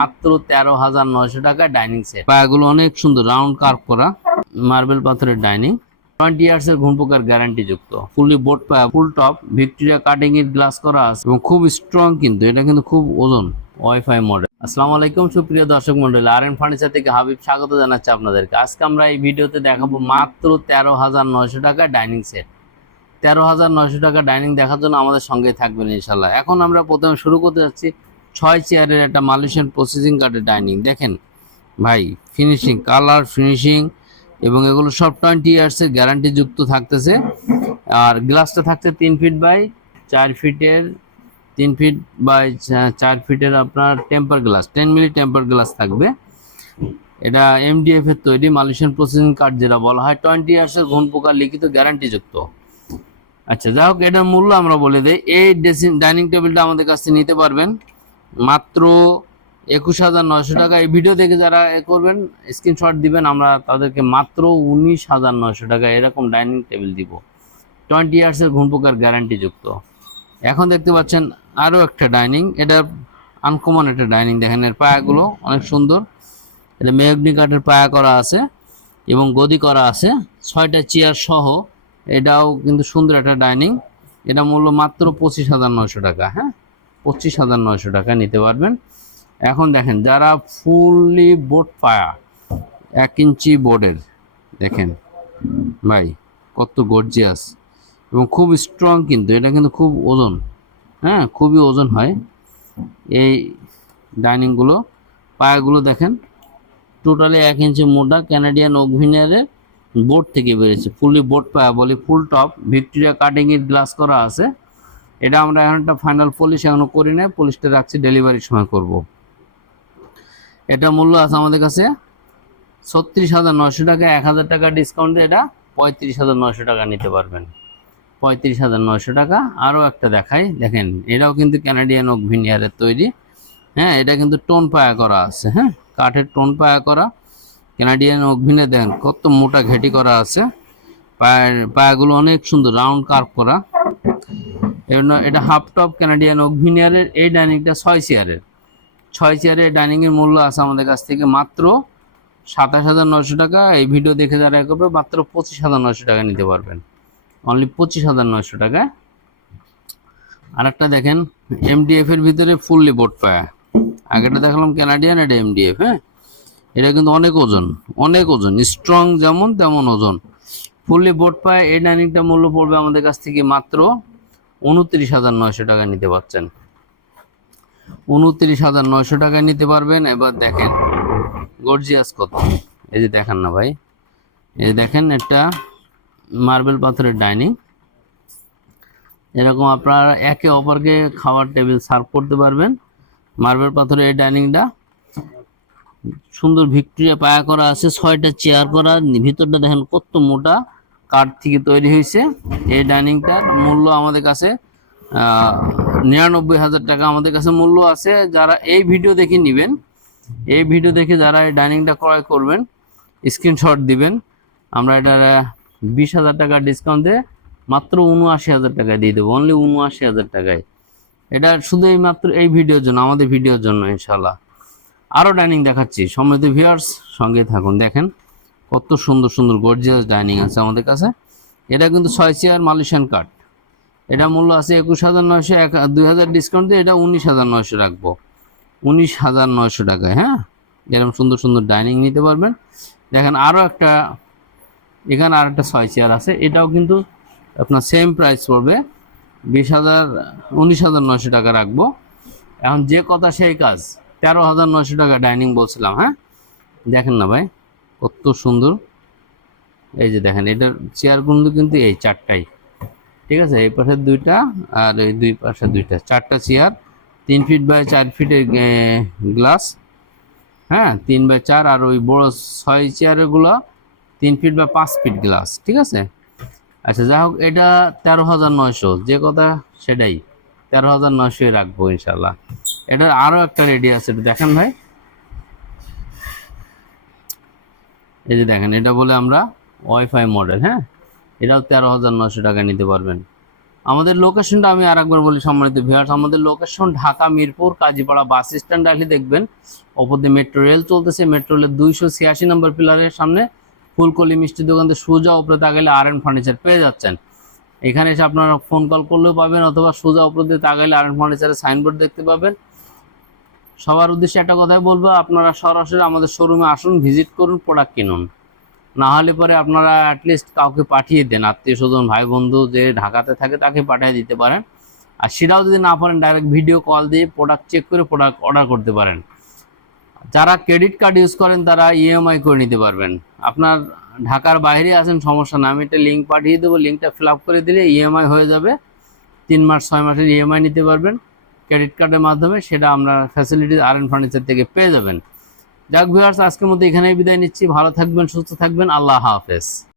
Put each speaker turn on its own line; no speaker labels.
মাত্র তেরো হাজার নয়শো টাকা ডাইনিং সেট পায়াগুলো অনেক সুন্দর রাউন্ড কার্ভ করা মার্বেল পাথরের ডাইনিং টোয়েন্টি ইয়ার্স এর ঘুম পোকার গ্যারান্টি যুক্ত। ফুললি বোর্ড পায়া ফুল টপ ভিক্টোরিয়া কাটিং এর গ্লাস করা আছে এবং খুব স্ট্রং কিন্তু, এটা কিন্তু খুব ওজন ওয়াইফাই মডেল আসসালামু আলাইকুম, সুপ্রিয় দর্শক মন্ডল আর এন ফার্নিচার থেকে হাবিব স্বাগত জানাচ্ছি আপনাদেরকে। আজকে আমরা এই ভিডিওতে দেখাবো মাত্র তেরো হাজার নয়শো টাকা ডাইনিং সেট তেরো হাজার নয়শো টাকা ডাইনিং দেখার জন্য আমাদের সঙ্গে থাকবেন ইনশাল্লাহ এখন আমরা প্রথমে শুরু করতে যাচ্ছি ছয় চেয়ারের একটা মালয়েশিয়ান প্রসেসিং কার্ডের ডাইনিং দেখেন। ভাই ফিনিশিং কালার ফিনিশিং এবং এগুলো সব টোয়েন্টি ইয়ার্সের গ্যারান্টি যুক্ত থাকতেছে। আর গ্লাসটা থাকছে তিন ফিট বাই চার ফিটের তিন ফিট বাই চার ফিটের আপনার temper glass ten milli temper glass থাকবে। এটা এমডিএফ এর তৈরি মালয়েশিয়ান প্রসেসিং কার্ড যেটা বলা হয় টোয়েন্টি ইয়ার্সের ঘন পোকার লিখিত গ্যারান্টি যুক্ত। আচ্ছা যাই হোক, এটার মূল্য আমরা বলে দিই। এই ড্রেসিং ডাইনিং টেবিলটা আমাদের কাছ থেকে নিতে পারবেন। মাত্র একুশ হাজার নয়শো টাকা। এই ভিডিও দেখে যারা এ করবেন স্ক্রিনশট দিবেন আমরা তাদেরকে মাত্র উনিশ হাজার নয়শো টাকা এরকম ডাইনিং টেবিল দিব। টোয়েন্টি ইয়ার্সের ঘুম পোকার গ্যারান্টি যুক্ত। এখন দেখতে পাচ্ছেন আরও একটা ডাইনিং এটা আনকমন একটা ডাইনিং দেখেন এর পায়াগুলো অনেক সুন্দর। এটা মেয়গ্নি কাঠের পায়া করা আছে এবং গদি করা আছে। ছয়টা চেয়ার সহ এটাও কিন্তু সুন্দর একটা ডাইনিং এটা মূল্য মাত্র পঁচিশ হাজার নয়শো টাকা হ্যাঁ? পঁচিশ হাজার নয়শো টাকা নিতে পারবেন। এখন দেখেন, যারা ফুললি বোর্ড পায়া, এক ইঞ্চি বোর্ডের দেখেন ভাই, কত গর্জিয়াস এবং খুব স্ট্রং কিন্তু, এটা কিন্তু খুব ওজন হ্যাঁ খুবই ওজন হয়। এই ডাইনিংগুলো, পায়াগুলো দেখেন, টোটালি এক ইঞ্চি মোটা ক্যানাডিয়ান ওভিনিয়ারের বোর্ড থেকে বেরিয়েছে। ফুললি বোর্ড পায়া বলি, ফুল টপ, ভিক্টোরিয়া কাটিং এর গ্লাস করা আছে। এটা আমরা এখন একটা ফাইনাল পলিশ এখনও করি নাই পলিশটা রাখছি ডেলিভারির সময় করব। এটা মূল্য আছে আমাদের কাছে ছত্রিশ হাজার নশো টাকা, এক হাজার টাকা ডিসকাউন্ট এটা পঁয়ত্রিশ হাজার নশো টাকা নিতে পারবেন। পঁয়ত্রিশ হাজার নশো টাকা, আরও একটা দেখাই, দেখেন, এটাও কিন্তু ক্যানাডিয়ান ওক ভিনিয়ারের তৈরি। হ্যাঁ এটা কিন্তু টোন পায়া করা আছে হ্যাঁ কাঠের টোন পায়া করা। ক্যানাডিয়ান ভিনে দেখেন, কত মোটা ঘেটি করা আছে। পায়ের, পায়াগুলো অনেক সুন্দর রাউন্ড কার্ভ করা। এজন্য এটা হাফ টপ ক্যানাডিয়ান ওক ভিনিয়ারের এই ডাইনিংটা ছয় চেয়ারের ছয় চেয়ারের ডাইনিংয়ের মূল্য আছে আমাদের কাছ থেকে মাত্র সাতাশ হাজার নয়শো টাকা। এই ভিডিও দেখে যারা করবে, মাত্র পঁচিশ হাজার নয়শো টাকা নিতে পারবেন। অনলি পঁচিশ হাজার নয়শো টাকা আর একটা দেখেন এমডিএফ এর ভিতরে ফুললি বোর্ড পায়া। আগেটা দেখালাম ক্যানাডিয়ান এটা এমডিএফ হ্যাঁ? এটা কিন্তু অনেক ওজন অনেক ওজন। স্ট্রং যেমন তেমন ওজন। ফুললি বোর্ড পায়, এই ডাইনিংটা মূল্য পড়বে আমাদের কাছ থেকে মাত্র উনত্রিশ হাজার নয়শো টাকা নিতে পারছেন। উনত্রিশ হাজার নয়শো টাকায় নিতে পারবেন। এবার দেখেন, গর্জিয়াস কত। এই যে দেখেন না ভাই, এই যে দেখেন, একটা মার্বেল পাথরের ডাইনিং। এরকম আপনারা একে অপরকে খাওয়ার টেবিল সার্ভ করতে পারবেন। মার্বেল পাথরের এই ডাইনিংটা। সুন্দর ভিক্টোরিয়া পায়া করা আছে, ছয়টা চেয়ার করা, ভিতরটা দেখেন কত মোটা। কাঠ থেকে তৈরি হয়েছে। এই ডাইনিংটার মূল্য আমাদের কাছে নিরানব্বই হাজার টাকা আমাদের কাছে মূল্য আছে। যারা এই ভিডিও দেখে নেবেন, এই ভিডিও দেখে যারা এই ডাইনিংটা ক্রয় করবেন, স্ক্রিনশট দিবেন, আমরা এটা বিশ হাজার টাকা ডিসকাউন্ট দিয়ে মাত্র উনআশি হাজার টাকায় দিয়ে দেবো। অনলি উনআশি হাজার টাকায়। এটা শুধু এই মাত্র এই ভিডিওর জন্য, আমাদের ভিডিওর জন্য ইনশাল্লাহ আরও ডাইনিং দেখাচ্ছি। সমৃদ্ধ ভিউয়ার্স সঙ্গে থাকুন, দেখেন। কত সুন্দর সুন্দর গর্জিয়াস ডাইনিং আছে আমাদের কাছে। এটা কিন্তু ছয় চেয়ার মালয়েশিয়ান কাঠ এটা মূল্য আছে একুশ হাজার নয়শো এক, দুই হাজার ডিসকাউন্ট দিয়ে এটা উনিশ হাজার নয়শো রাখব। উনিশ হাজার নয়শো টাকায় হ্যাঁ? এরকম সুন্দর সুন্দর ডাইনিং নিতে পারবেন। দেখেন আরও একটা, এখানে আর একটা ছয় চেয়ার আছে। এটাও কিন্তু আপনার সেম প্রাইস পড়বে। বিশ হাজার, উনিশ হাজার নয়শো টাকা রাখব। এখন যে কথা সেই কাজ। তেরো হাজার নয়শো টাকা ডাইনিং বলছিলাম হ্যাঁ? দেখেন না ভাই। কত সুন্দর। এই যে দেখেন এটার চেয়ারগুলো কিন্তু এই চারটাই। ঠিক আছে, এই পাশে দুইটা আর এই দুই পাশে দুইটা। চারটা চেয়ার, তিন ফিট বাই চার ফিটের গ্লাস। হ্যাঁ তিন বাই চার আর ওই বড় ছয় চেয়ারগুলো তিন ফিট বা পাঁচ ফিট গ্লাস। ঠিক আছে? আচ্ছা যাই হোক, এটা তেরো হাজার নয়শো। যে কথা সেটাই। তেরো হাজার নয়শোই রাখব ইনশাল্লাহ। এটার আরও একটা রেডি আছে দেখেন ভাই। এই যে দেখেন, এটা বলে আমরা ওয়াইফাই মডেল হ্যাঁ? এটাও তেরো হাজার নয়শো টাকা নিতে পারবেন। আমাদের লোকেশনটা আমি আর একবার বলি সম্মানিত ভিউয়ার্স আমাদের location Dhaka, Mirpur, Kazipara bus stand আসলে দেখবেন। ওপর দিয়ে মেট্রো রেল চলতেছে মেট্রো রেলের দুইশো ছিয়াশি নম্বর পিলারের সামনে ফুলকলি মিষ্টি দোকান থেকে সোজা উপরে তাকাইলে আর এন ফার্নিচার পেয়ে যাচ্ছেন। এখানে এসে আপনারা ফোন কল করলেও পাবেন, অথবা সোজা উপরে দিয়ে তাকাইলে আর এন ফার্নিচারের সাইনবোর্ড দেখতে পাবেন। সবার উদ্দেশ্যে একটা কথাই বলব, আপনারা সরাসরি আমাদের শোরুমে আসুন ভিজিট করুন প্রোডাক্ট কিনুন। না হলে পরে আপনারা অ্যাটলিস্ট কাউকে পাঠিয়ে দেন, আত্মীয় স্বজন, ভাই বন্ধু যে ঢাকাতে থাকে তাকে পাঠিয়ে দিতে পারেন। আর সেটাও যদি না পারেন ডাইরেক্ট ভিডিও কল দিয়ে প্রোডাক্ট চেক করে প্রোডাক্ট অর্ডার করতে পারেন। যারা ক্রেডিট কার্ড ইউজ করেন, তারা ইএমআই করে নিতে পারবেন। আপনার ঢাকার বাইরে আছেন, সমস্যা না আমি একটা লিঙ্ক পাঠিয়ে দেবো লিঙ্কটা ফিল করে দিলে ইএমআই হয়ে যাবে। তিন মাস, ছয় মাসের ইএমআই নিতে পারবেন। ক্রেডিট কার্ডের মাধ্যমে সেটা আমরা ফ্যাসিলিটি আর এন ফার্নিচার থেকে পেয়ে যাবেন। যাক ভিউয়ার্স আজকের মতো এখানেই বিদায় নিচ্ছি। ভালো থাকবেন, সুস্থ থাকবেন। আল্লাহ হাফেজ।